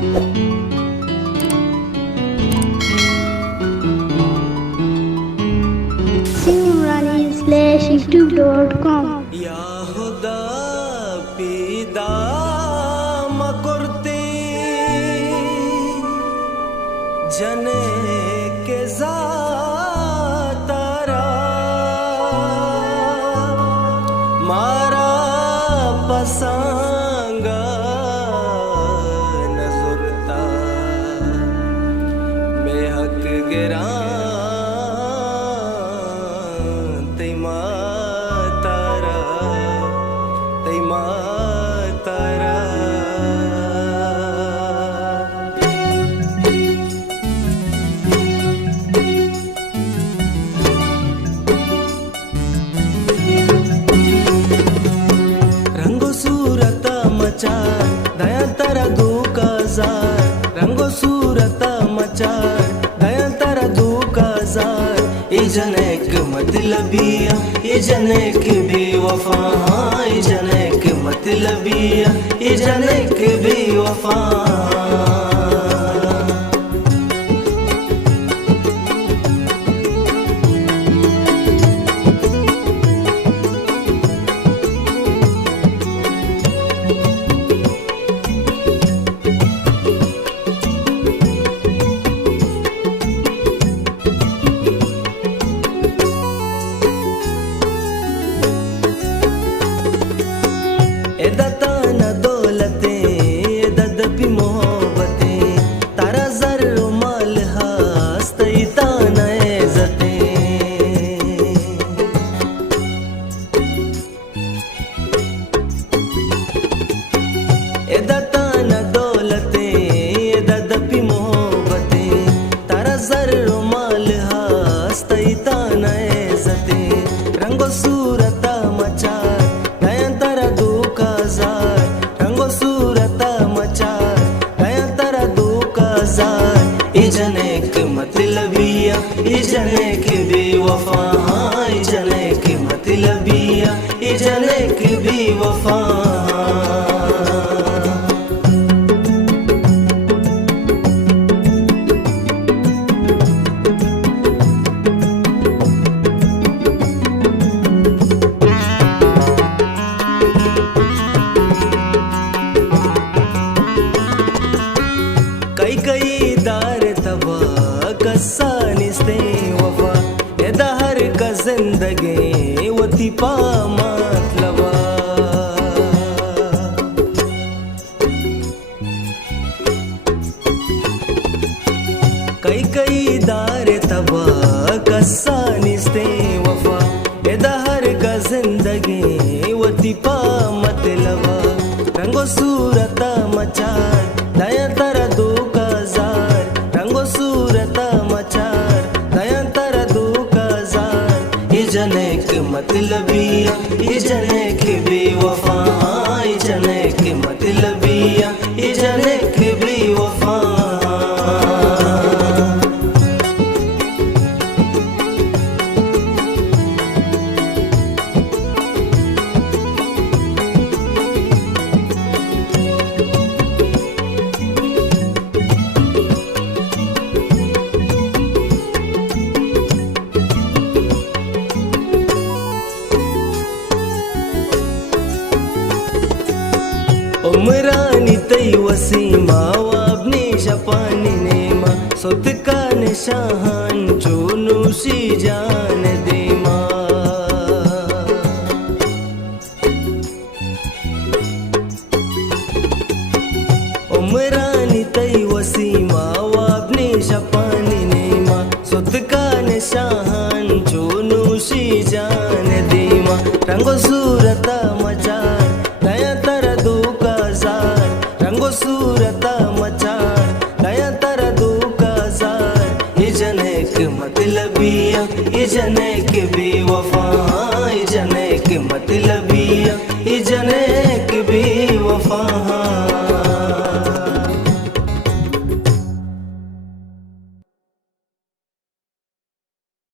simrani/youtube.com या खुदा पीदा मकुर्ती जने के जातारा मारा पसंगा नजुरता में हक गिरा दया तारा दुकाजार रंगो सूरत मचार दया तारा दुकाजार ये जनेक मतलबिया ये जनेक बेवफा ये जनेक मतलबिया ये जनेक बेवफा एदाताना दौलते एददपी मोहब्बते तारा जर माल हस्तई ताना इज्जते एदाताना दौलते एददपी मोहब्बते तारा जर माल हस्तई ताना इज्जते रंगो सूरत मचार रंगो सूरत मचार दया तारा दुकाजार ये जनेक मतलबिया ये जनेक बेवफा ये जनेक मतलबिया ये जनेक बेवफा कई दार तबा कस्सा निस्ते वफा ये दहर का जिंदगी वती पा मतलबा कई दार तबा कस्सा निस्ते वफा ये दहर का जिंदगी वती पा मतलबा रंगो सूरत मचार दया तारा दुकाजार रंगो सूरत मचार दया तारा दुकाजार ये जनेक मतलबिया ये जनेक बेवफा ये जनेक मतलबिया ये जनेक बेवफा उमरानी तई वसीमा वाबनी शपानी नेमा सुत का निशान चुनुशी जान देमा उमरानी तई वसीमा वाबनी शपानी नेमा सुत का निशान चुनुशी जान देमा रंगो सूरत मचा